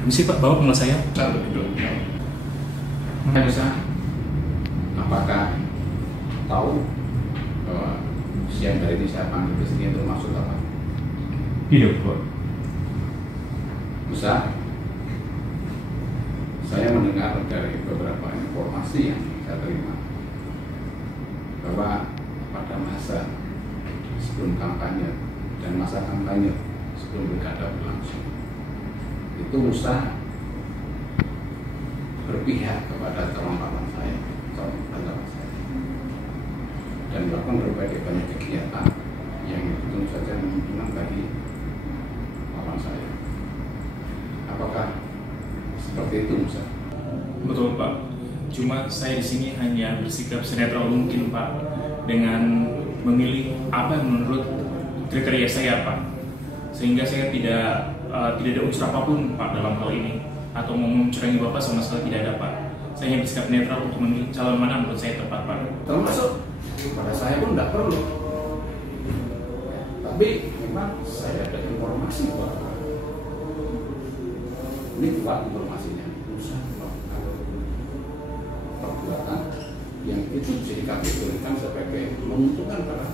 Permisi Pak, bawa pengelas saya. Satu duduk. Bisa. Apakah tahu bahwa siang hari ini saya panggil ke sini untuk maksud apa? Hidup Pak. Bisa. Saya mendengar dari beberapa informasi yang saya terima bahwa pada masa sebelum kampanye dan masa kampanye sebelum pilkada berlangsung itu Musa berpihak kepada calon paman saya, dan melakukan berbagai banyak kegiatan yang tentu saja menguntungkan bagi paman saya. Apakah seperti itu, Musa? Betul Pak. Cuma saya di sini hanya bersikap senetral mungkin Pak, dengan memilih apa yang menurut kriteria saya Pak, sehingga saya tidak ada unsur apapun Pak dalam hal ini, atau mau mencurangi Bapak sama sekali tidak ada Pak. Saya hanya bersikap netral untuk memilih calon mana menurut saya tepat Pak. Termasuk pada saya pun tidak perlu. Tapi memang saya ada informasi bahwa ini kuat informasinya, Musa melakukan perbuatan yang itu bisa dikategorikan sebagai menguntungkan pada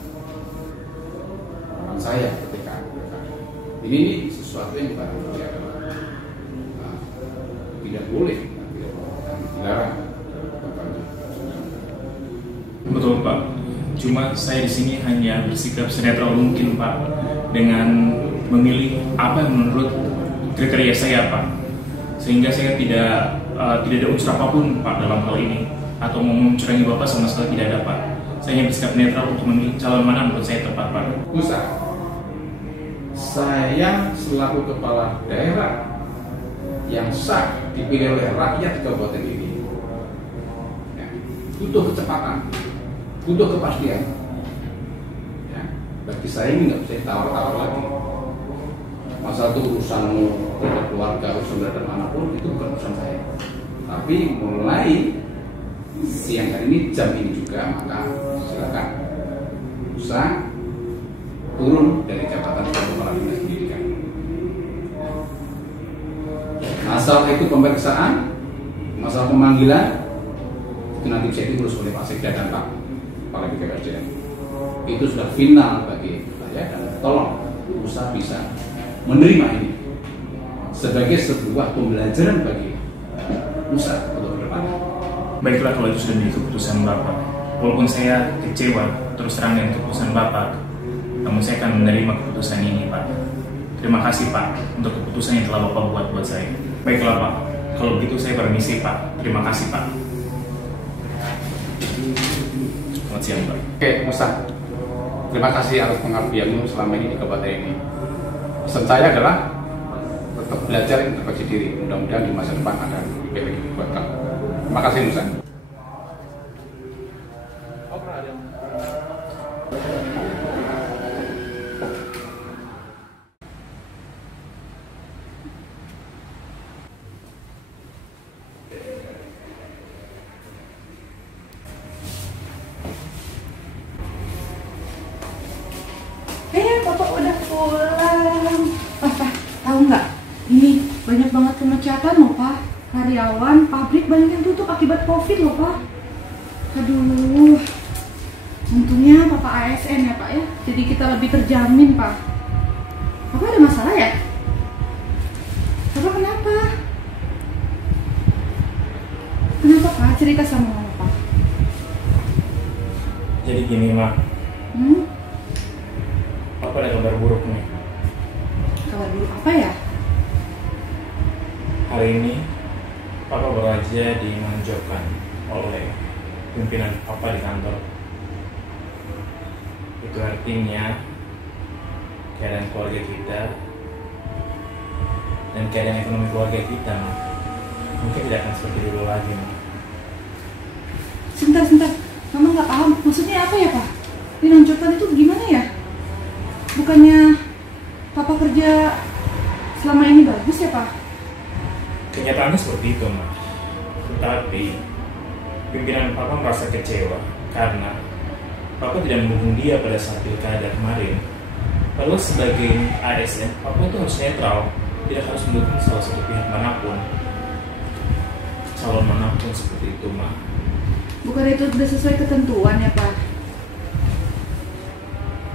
orang saya ketika ini sesuatu yang barangkali adalah tidak boleh, dilarang. Betul Pak. Cuma saya di sini hanya bersikap senetral mungkin Pak, dengan memilih apa yang menurut kriteria saya Pak, sehingga saya tidak ada unsur apapun Pak dalam hal ini, atau mau mencurangi Bapak sama sekali tidak ada Pak. Saya hanya bersikap netral untuk memilih calon mana menurut saya tepat Pak. Musa, saya selaku kepala daerah yang sah dipilih oleh rakyat kabupaten ini, ya, butuh kecepatan, butuh kepastian. Ya, bagi saya ini nggak bisa ditawar-tawar lagi. Masalah itu urusanmu, keluarga, urusan dari manapun itu bukan urusan saya. Tapi mulai siang hari ini, jam ini juga, maka silakan Musa turun dari jabatan Kepala Dinas Pendidikan. Masalah itu pemeriksaan, masalah pemanggilan itu nanti bisa diurus oleh Pak Sekda dan Pak Kepala BKSDM. Itu sudah final bagi saya, dan tolong Musa bisa menerima ini sebagai sebuah pembelajaran bagi Musa untuk ke depan. Baiklah kalau itu sudah menjadi keputusan Bapak. Walaupun saya kecewa terus terang dengan keputusan Bapak, namun saya akan menerima keputusan ini Pak. Terima kasih Pak untuk keputusan yang telah Bapak buat saya. Baiklah Pak, kalau begitu saya permisi Pak. Terima kasih Pak. Selamat siang Pak. Oke Musa, terima kasih atas pengabdianmu selama ini di kabupaten ini. Pesan saya adalah tetap belajar introspeksi diri. Mudah-mudahan di masa depan akan lebih baik lagi buat kamu. Terima kasih Musa. Bapak udah pulang. Pak, tahu nggak? Ini banyak banget kemecatan loh, Pak. Karyawan, pabrik banyak yang tutup akibat COVID loh, Pak. Aduh. Untungnya Bapak ASN ya, Pak ya. Jadi kita lebih terjamin, Pak. Bapak ada masalah ya? Bapak kenapa? Kenapa, Pak? Cerita sama Mama, Pak. Jadi gini Mak, Papa ada kabar buruk nih. Kabar buruk apa ya? Hari ini Papa baru aja dimanjurkan oleh pimpinan Papa di kantor. Itu artinya keadaan keluarga kita dan keadaan ekonomi keluarga kita mungkin tidak akan seperti dulu lagi. Sebentar. Mama nggak paham. Maksudnya apa ya, Pak? Dilanjutkan itu gimana ya? Bukannya Papa kerja selama ini bagus ya, Pak? Kenyataannya seperti itu, Mak. Tetapi pimpinan Papa merasa kecewa karena Papa tidak mendukung dia pada saat pilkada kemarin. Lalu sebagai ASN, Papa itu harus netral tidak harus mendukung salah satu pihak manapun, calon manapun seperti itu, Ma. Bukan itu sudah sesuai ketentuan ya, Pak?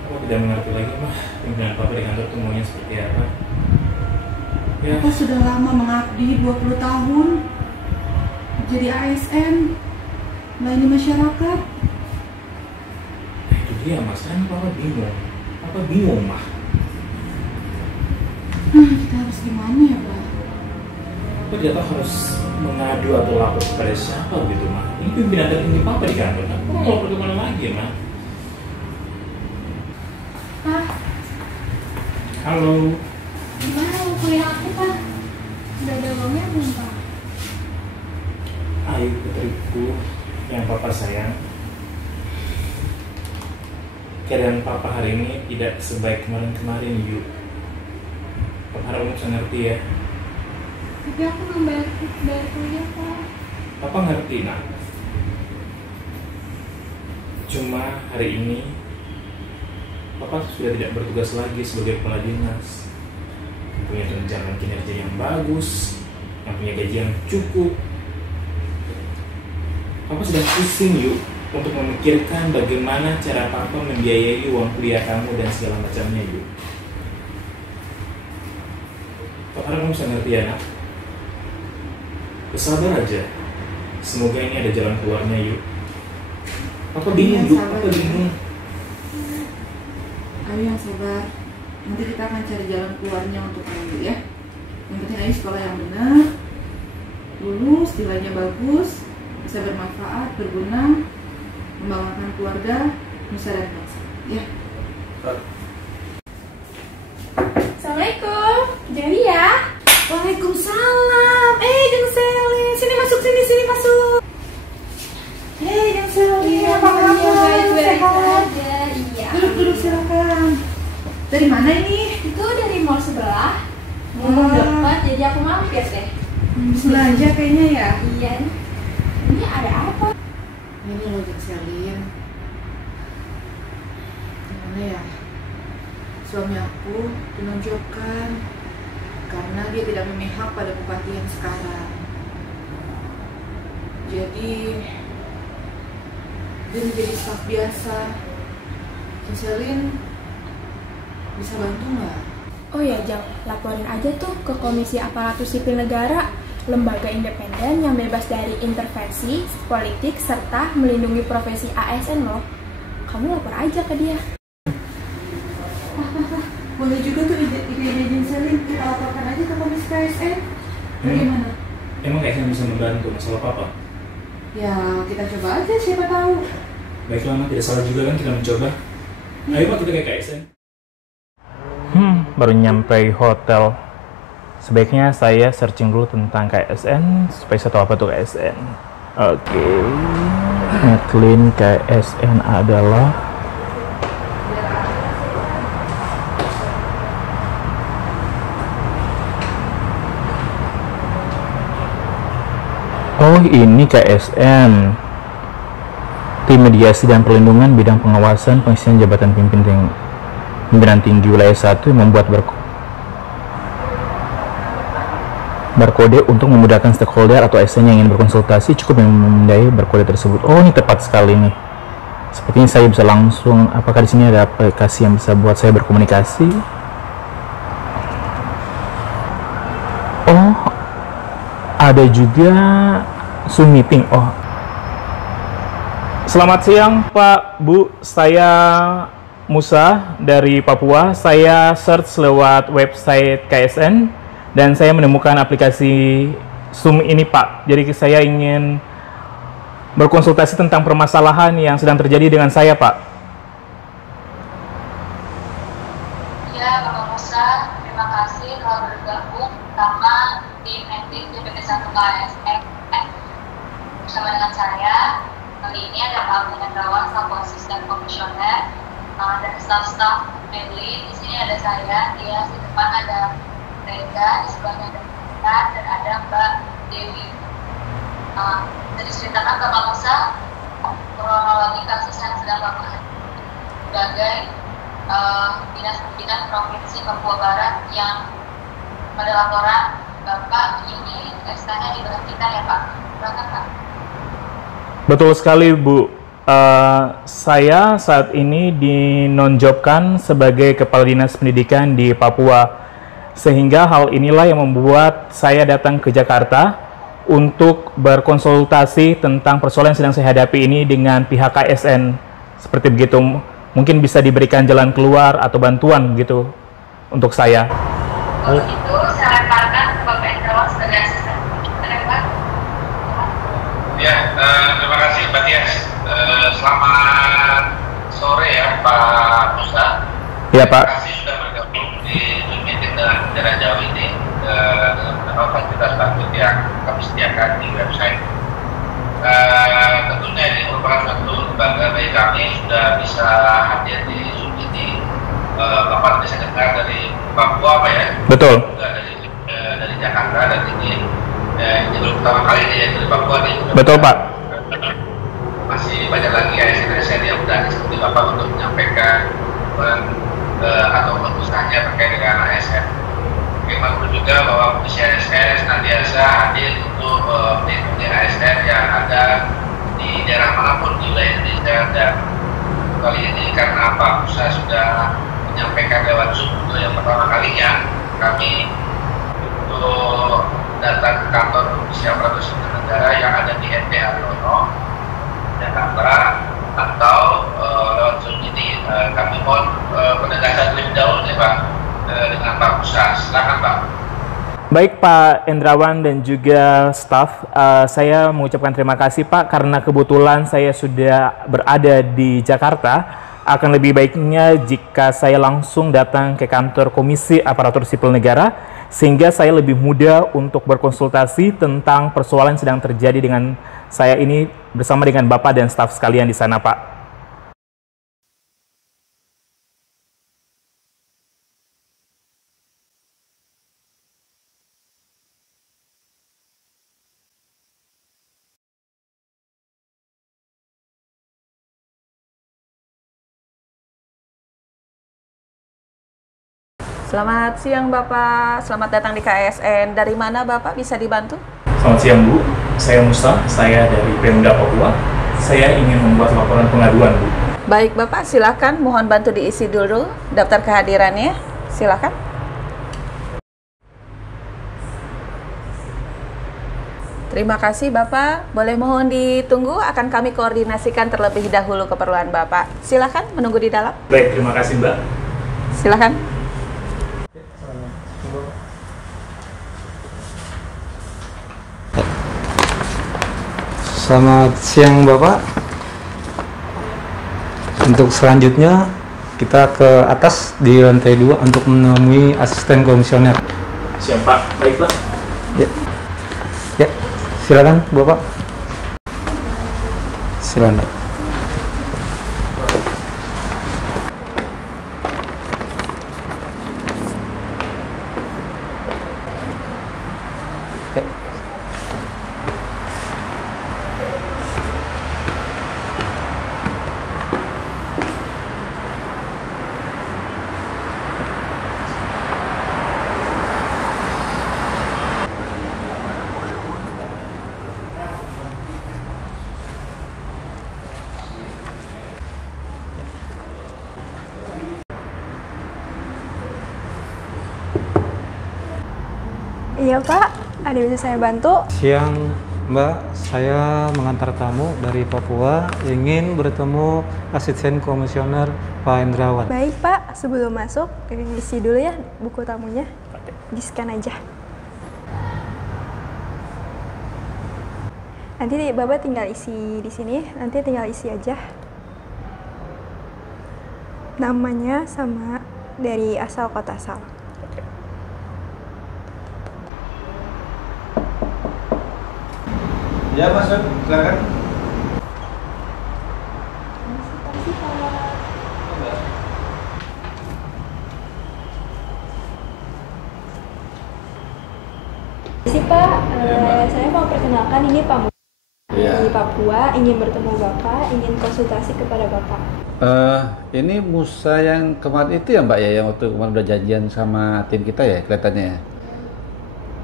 Papa tidak mengerti lagi, Ma. Pimpinan Papa di kantor itu maunya seperti apa. Ya. Papa sudah lama mengabdi 20 tahun jadi ASN, melayani masyarakat. Nah, itu dia, Mas. Kan Papa bingung. Papa bingung, Ma. Kita harus gimana ya, Pak? Papa tidak tahu harus mengadu atau lapor kepada siapa gitu, Ma. Ini pimpinan tertinggi Papa di kantor. Papa mau lapor kemana lagi, Ma? Pak, Halo. gimana mau kuliah aku, Pak? Udah ada uangnya belum, Pak? Ayo putriku yang Papa sayang. Keadaan Papa hari ini tidak sebaik kemarin-kemarin, yuk. Papa harap kamu bisa ngerti ya. Tapi aku belum bayar kuliah, Pak. Papa ngerti, nak. Cuma hari ini Papa sudah tidak bertugas lagi sebagai kepala dinas. Punya tunjangan kinerja yang bagus, yang punya gaji yang cukup. Papa sudah pusing, yuk, untuk memikirkan bagaimana cara Papa membiayai uang kuliah kamu dan segala macamnya, yuk. Papa harap kamu bisa ngerti ya, nak. Bersabar aja. Semoga ini ada jalan keluarnya, yuk. Papa bingung, yuk. Papa bingung. Ayo yang sabar. Nanti kita akan cari jalan keluarnya untuk kamu ya. Yang penting ayo sekolah yang benar, lulus, nilainya bagus, bisa bermanfaat, berguna, membanggakan keluarga, nusa dan bangsa. Ya. Assalamualaikum, jadi ya. Waalaikumsalam. Jeng Selin, sini masuk, sini masuk. Jeng Selin, apa kabar? Baik-baik Sehat? aja, iya. Duduk silakan. Dari mana ini? Itu dari mall sebelah. Oh. Mau dapat, jadi aku mampir deh. Belanja kayaknya ya. Iya. Ini ada apa? Ini loh Jeng Selin. Gimana ya? Suami aku dinonjolkan karena dia tidak memihak pada bupati yang sekarang. Jadi dia menjadi staf biasa. Jeng Selin bisa bantu nggak? Oh ya, Jang, laporin aja tuh ke Komisi Aparatur Sipil Negara, lembaga independen yang bebas dari intervensi politik serta melindungi profesi ASN loh. Kamu lapor aja ke dia. Boleh juga tuh ide Jeng Selin, kita laporkan aja ke Komisi KSN. Bagaimana? Emang KSN bisa membantu masalah Papa? Ya kita coba aja, siapa tahu. Baiklah, Ma. Tidak salah juga kan kita mencoba. Ayo, Pak, kita ke KSN. Baru nyampe hotel. Sebaiknya saya searching dulu tentang KSN supaya saya tahu apa itu KSN. Oke. Netlin KSN adalah ini KSN. Tim Mediasi dan Perlindungan Bidang Pengawasan Pengisian Jabatan Pimpinan Tinggi Wilayah 1 yang membuat barkode untuk memudahkan stakeholder atau ASN yang ingin berkonsultasi cukup memindai barkode tersebut. Oh, ini tepat sekali nih. Sepertinya saya bisa langsung, apakah di sini ada aplikasi yang bisa buat saya berkomunikasi? Oh, ada juga Zoom meeting. Oh, selamat siang Pak, Bu. Saya Musa dari Papua. Saya search lewat website KSN dan saya menemukan aplikasi Zoom ini, Pak. Jadi saya ingin berkonsultasi tentang permasalahan yang sedang terjadi dengan saya, Pak. Ya, Bapak Musa, terima kasih telah bergabung bersama tim etik DPP1 KSN bersama dengan saya. Kali ini ada Pak Hendrawan selaku asisten komisioner dan staf-staf Medlin. Di sini ada saya, di depan ada Reda, di sebelahnya ada Reda, dan ada Mbak Dewi. Jadi ceritakan Bapak Musa kronologi kasus yang sedang Bapak hadapi sebagai Dinas Pendidikan Provinsi Papua Barat yang pada laporan Bapak ini SK-nya diberhentikan ya Pak. Silakan Pak. Betul sekali Bu. Saya saat ini dinonjobkan sebagai Kepala Dinas Pendidikan di Papua. Sehingga hal inilah yang membuat saya datang ke Jakarta untuk berkonsultasi tentang persoalan yang sedang saya hadapi ini dengan pihak KSN. Seperti begitu, mungkin bisa diberikan jalan keluar atau bantuan gitu untuk saya. Untuk itu, saya lemparkan ke Bapak Endrawan sebagai asisten. Pak. Ya, terima kasih Mbak Tias. Selamat sore ya Pak Musa. Ya Pak. Terima kasih sudah bergabung di Zoom meeting dengan jarak jauh ini dengan beberapa fasilitas bantu yang kami sediakan di website. Tentunya ini merupakan satu lembaga bagi kami sudah bisa hadir di Zoom ini. Bapak bisa dengar dari Papua Pak ya? Betul. Juga dari Jakarta dan ini baru pertama kali ini dari Papua nih. Betul Pak. Masih banyak lagi ASN yang sudah seperti Bapak untuk menyampaikan atau usahanya terkait dengan ASN. Bagaimana juga bahwa Komisi ASN senantiasa hadir untuk melindungi ASN yang ada di daerah manapun di wilayah Indonesia, dan kali ini karena Pak Musa sudah menyampaikan lewat Zoom untuk yang pertama kalinya, kami untuk datang ke kantor Komisi Aparatur Sipil Negara yang ada di NT Haryono, Jakarta, atau lewat Zoom ini. Kami mohon penegasan lebih dahulu nih Pak dengan Pak Musa. Silakan Pak. Baik Pak Endrawan dan juga staf, saya mengucapkan terima kasih Pak karena kebetulan saya sudah berada di Jakarta. Akan lebih baiknya jika saya langsung datang ke kantor Komisi Aparatur Sipil Negara sehingga saya lebih mudah untuk berkonsultasi tentang persoalan yang sedang terjadi dengan saya ini bersama dengan Bapak dan staf sekalian di sana Pak. Selamat siang Bapak, selamat datang di KSN. Dari mana Bapak bisa dibantu? Selamat siang Bu, saya Musa, saya dari Pemda Papua. Saya ingin membuat laporan pengaduan Bu. Baik Bapak, silakan. Mohon bantu diisi dulu daftar kehadirannya. Silakan. Terima kasih Bapak. Boleh mohon ditunggu, akan kami koordinasikan terlebih dahulu keperluan Bapak. Silakan menunggu di dalam. Baik, terima kasih Mbak. Silakan. Selamat siang Bapak. Untuk selanjutnya kita ke atas di lantai 2 untuk menemui asisten komisioner. Siap Pak, baik Pak. Ya, silakan Bapak. Silakan. Iya Pak, ada bisa saya bantu? Siang Mbak, saya mengantar tamu dari Papua, ingin bertemu asisten komisioner Pak Endrawan. Baik Pak, sebelum masuk, isi dulu ya buku tamunya. Di-scan aja. Nanti Bapak tinggal isi di sini, nanti tinggal isi aja. Namanya sama dari asal kota asal. Ya Mas, silakan. Pak, saya mau perkenalkan ini Pak Musa Ya. di Papua, ingin bertemu Bapak, ingin konsultasi kepada Bapak. Ini Musa yang kemarin itu ya Mbak ya, yang waktu kemarin udah janjian sama tim kita ya kelihatannya ya.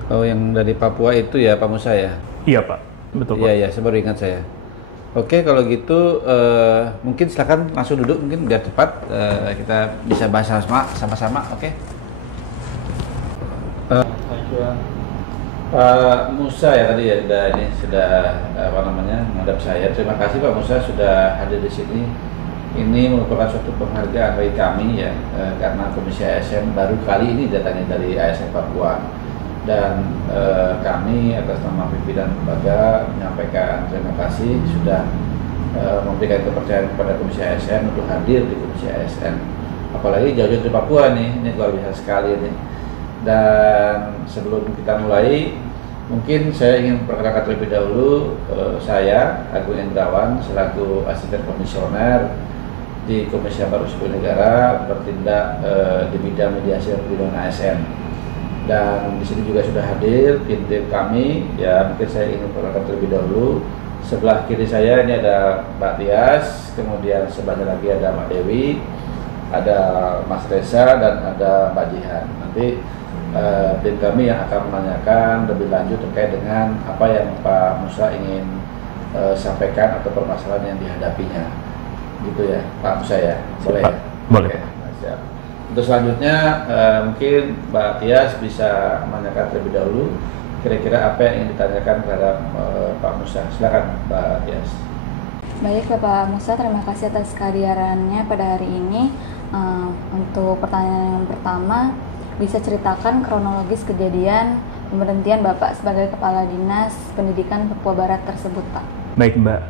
Oh, yang dari Papua itu ya Pak Musa ya? Iya Pak, betul Pak. Iya, saya baru ingat saya. Oke, kalau gitu mungkin silakan langsung duduk, mungkin biar cepat kita bisa bahas sama-sama. Oke. Pak Musa ya tadi ya sudah menghadap saya. Terima kasih Pak Musa sudah hadir di sini. Ini merupakan suatu penghargaan bagi kami ya, karena Komisi ASN baru kali ini datangnya dari ASN Papua. Dan kami atas nama pimpinan lembaga menyampaikan terima kasih sudah memberikan kepercayaan kepada Komisi ASN untuk hadir di Komisi ASN. Apalagi jauh-jauh dari Papua nih, ini luar biasa sekali nih. Dan sebelum kita mulai, mungkin saya ingin memperkenalkan terlebih dahulu saya Agung Endrawan selaku asisten komisioner di Komisi Aparatur Sipil Negara bertindak di bidang mediasi dan perlindungan ASN. Dan di sini juga sudah hadir tim-tim kami. Ya, mungkin saya ingin memperkenalkan terlebih dahulu. Sebelah kiri saya ini ada Mbak Tias, kemudian sebelahnya lagi ada Mbak Dewi, ada Mas Reza, dan ada Mbak Jihan. Nanti tim kami yang akan menanyakan lebih lanjut terkait dengan apa yang Pak Musa ingin sampaikan atau permasalahan yang dihadapinya. Gitu ya, Pak Musa ya? Boleh ya? Boleh. Oke, siap. Untuk selanjutnya mungkin Mbak Tias bisa menanyakan terlebih dahulu kira-kira apa yang ingin ditanyakan terhadap Pak Musa. Silakan Mbak Tias. Baik Bapak Musa, terima kasih atas kehadirannya pada hari ini. Untuk pertanyaan yang pertama, bisa ceritakan kronologis kejadian pemberhentian Bapak sebagai Kepala Dinas Pendidikan Papua Barat tersebut, Pak? Baik Mbak,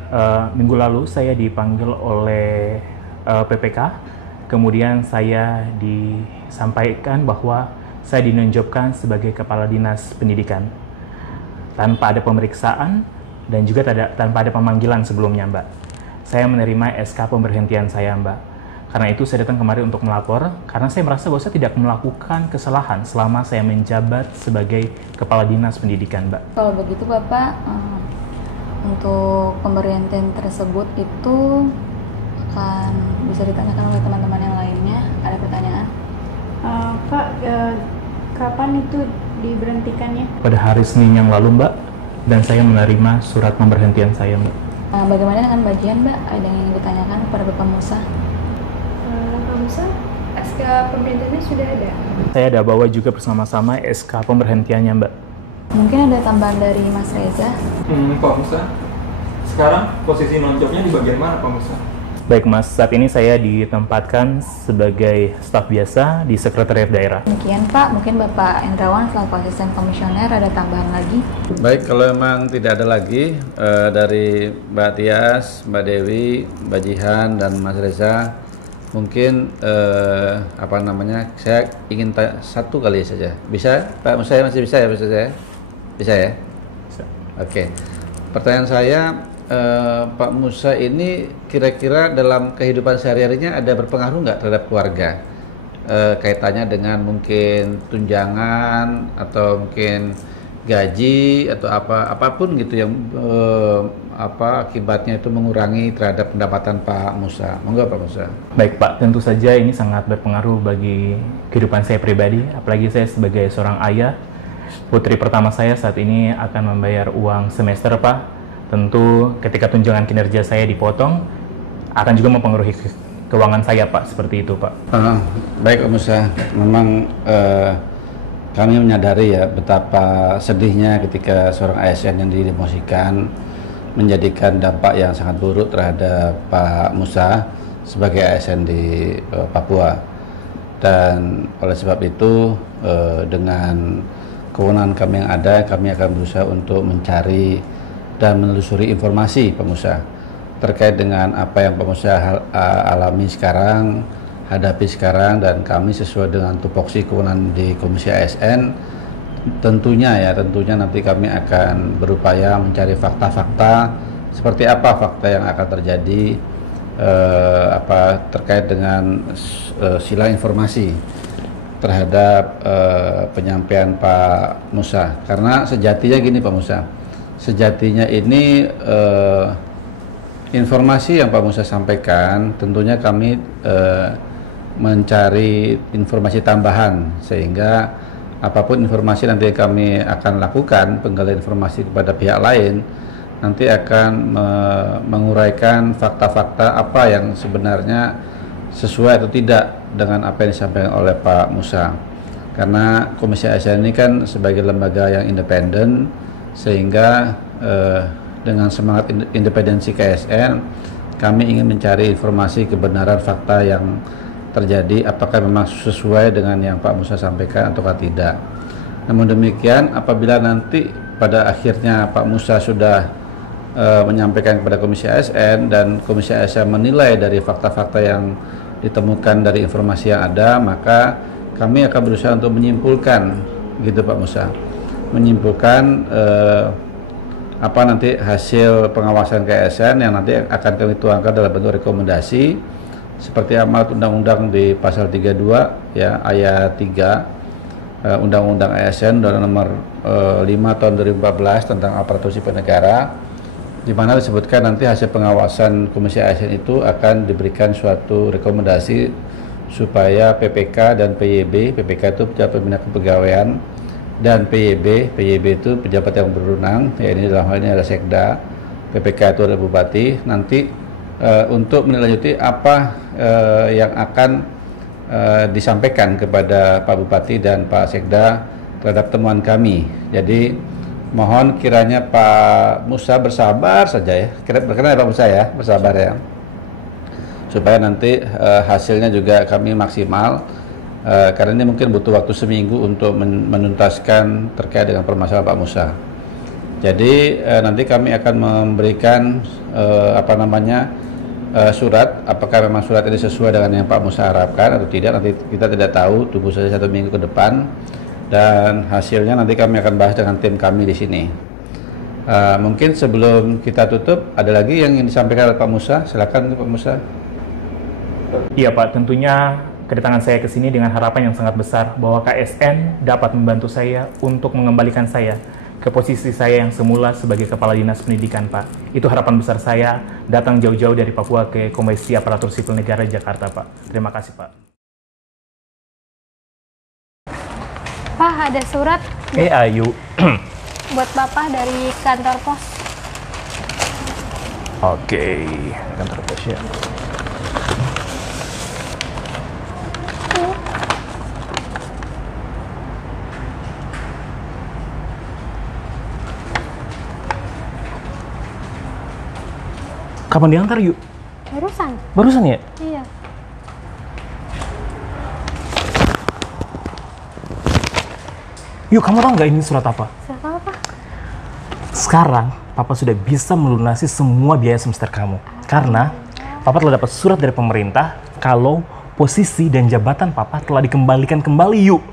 minggu lalu saya dipanggil oleh PPK. Kemudian saya disampaikan bahwa saya dinonjobkan sebagai Kepala Dinas Pendidikan tanpa ada pemeriksaan dan juga tanpa ada pemanggilan sebelumnya, Mbak. Saya menerima SK pemberhentian saya, Mbak. Karena itu saya datang kemari untuk melapor karena saya merasa bahwa saya tidak melakukan kesalahan selama saya menjabat sebagai Kepala Dinas Pendidikan, Mbak. Kalau begitu Bapak, untuk pemberhentian tersebut itu akan bisa ditanyakan oleh teman-teman yang lainnya. Ada pertanyaan? Pak, kapan itu diberhentikannya? Pada hari Senin yang lalu, Mbak, dan saya menerima surat pemberhentian saya, Mbak. Bagaimana dengan Mbak Jihan, Mbak? Ada yang ingin ditanyakan kepada Bapak Musa? Pak Musa, SK pemberhentiannya sudah ada? Saya ada bawa juga bersama-sama SK pemberhentiannya, Mbak. Mungkin ada tambahan dari Mas Reza? Pak Musa, sekarang posisi nonjoknya di bagian mana Pak Musa? Baik Mas, saat ini saya ditempatkan sebagai staf biasa di Sekretariat Daerah. Demikian Pak, mungkin Bapak Endrawan selaku asisten komisioner ada tambahan lagi? Baik, kalau memang tidak ada lagi dari Mbak Tias, Mbak Dewi, Mbak Jihan, dan Mas Reza, mungkin saya ingin tanya satu kali saja. Bisa Pak Musa masih bisa ya? Bisa ya? Bisa. Oke. Pertanyaan saya, Pak Musa ini kira-kira dalam kehidupan sehari-harinya ada berpengaruh nggak terhadap keluarga? Kaitannya dengan mungkin tunjangan atau mungkin gaji atau apapun gitu yang akibatnya itu mengurangi terhadap pendapatan Pak Musa. Monggo Pak Musa. Baik Pak, tentu saja ini sangat berpengaruh bagi kehidupan saya pribadi, apalagi saya sebagai seorang ayah. Putri pertama saya saat ini akan membayar uang semester, Pak. Tentu ketika tunjangan kinerja saya dipotong, akan juga mempengaruhi keuangan saya, Pak. Seperti itu, Pak. Baik Pak Musa, memang kami menyadari ya betapa sedihnya ketika seorang ASN yang didemosikan menjadikan dampak yang sangat buruk terhadap Pak Musa sebagai ASN di Papua. Dan oleh sebab itu dengan kewenangan kami yang ada, kami akan berusaha untuk mencari dan menelusuri informasi Pak Musa terkait dengan apa yang Pak Musa alami sekarang, hadapi sekarang, dan kami sesuai dengan tupoksi kewenangan di Komisi ASN tentunya nanti kami akan berupaya mencari fakta-fakta seperti apa fakta yang akan terjadi terkait dengan silang informasi terhadap penyampaian Pak Musa. Karena sejatinya gini Pak Musa, sejatinya ini informasi yang Pak Musa sampaikan tentunya kami mencari informasi tambahan sehingga apapun informasi nanti kami akan lakukan penggalian informasi kepada pihak lain, nanti akan menguraikan fakta-fakta apa yang sebenarnya sesuai atau tidak dengan apa yang disampaikan oleh Pak Musa. Karena Komisi ASN ini kan sebagai lembaga yang independen, sehingga dengan semangat independensi KSN, kami ingin mencari informasi kebenaran fakta yang terjadi, apakah memang sesuai dengan yang Pak Musa sampaikan ataukah tidak. Namun demikian, apabila nanti pada akhirnya Pak Musa sudah menyampaikan kepada Komisi ASN dan Komisi ASN menilai dari fakta-fakta yang ditemukan dari informasi yang ada, maka kami akan berusaha untuk menyimpulkan, gitu Pak Musa, menyimpulkan apa nanti hasil pengawasan KSN yang nanti akan kami tuangkan dalam bentuk rekomendasi seperti amanat undang-undang di pasal 32 ya ayat 3 Undang-Undang ASN nomor 5 tahun 2014 tentang aparatur sipil negara, di mana disebutkan nanti hasil pengawasan Komisi ASN itu akan diberikan suatu rekomendasi supaya PPK dan PYB, PPK itu pejabat pembina kepegawaian, dan PYB itu pejabat yang berwenang, ya ini dalam hal ini adalah Sekda, PPK itu adalah Bupati, nanti untuk menindaklanjuti apa yang akan disampaikan kepada Pak Bupati dan Pak Sekda terhadap temuan kami. Jadi mohon kiranya Pak Musa bersabar saja ya, berkenan ya Pak Musa ya, bersabar ya, supaya nanti hasilnya juga kami maksimal. Karena ini mungkin butuh waktu seminggu untuk menuntaskan terkait dengan permasalahan Pak Musa. Jadi nanti kami akan memberikan surat, apakah memang surat ini sesuai dengan yang Pak Musa harapkan atau tidak, nanti kita tidak tahu, tunggu saja 1 minggu ke depan, dan hasilnya nanti kami akan bahas dengan tim kami di sini. Mungkin sebelum kita tutup, ada lagi yang ingin disampaikan oleh Pak Musa, silakan Pak Musa. Iya Pak, tentunya kedatangan saya ke sini dengan harapan yang sangat besar bahwa KSN dapat membantu saya untuk mengembalikan saya ke posisi saya yang semula sebagai Kepala Dinas Pendidikan, Pak. Itu harapan besar saya datang jauh-jauh dari Papua ke Komisi Aparatur Sipil Negara Jakarta, Pak. Terima kasih, Pak. Pak, ada surat Ayu. buat Bapak dari kantor pos. Oke, kantor pos ya. Kapan diantar, Yuk? Barusan. Barusan ya? Iya. Yuk, kamu tahu nggak ini surat apa? Surat apa? Sekarang, Papa sudah bisa melunasi semua biaya semester kamu. Karena Papa telah dapat surat dari pemerintah kalau posisi dan jabatan Papa telah dikembalikan kembali, Yuk.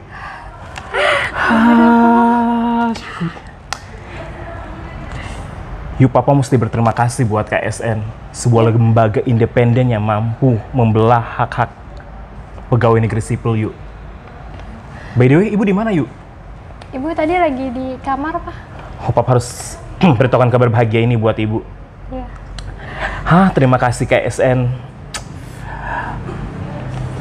Yuk, Papa mesti berterima kasih buat KSN, sebuah lembaga independen yang mampu membelah hak-hak pegawai negeri sipil, Yuk. By the way, Ibu di mana, Yuk? Ibu tadi lagi di kamar, Pak. Oh, Papa harus beritahukan kabar bahagia ini buat Ibu. Iya. Terima kasih KSN.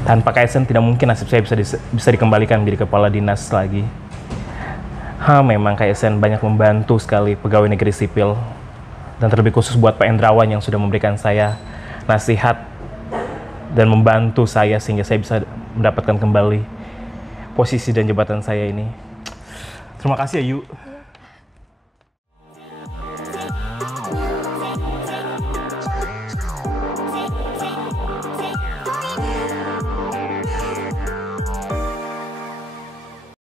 Tanpa KSN tidak mungkin nasib saya bisa dikembalikan menjadi kepala dinas lagi. Memang KSN banyak membantu sekali pegawai negeri sipil. Dan terlebih khusus buat Pak Endrawan yang sudah memberikan saya nasihat dan membantu saya sehingga saya bisa mendapatkan kembali posisi dan jabatan saya ini. Terima kasih ya, Yu.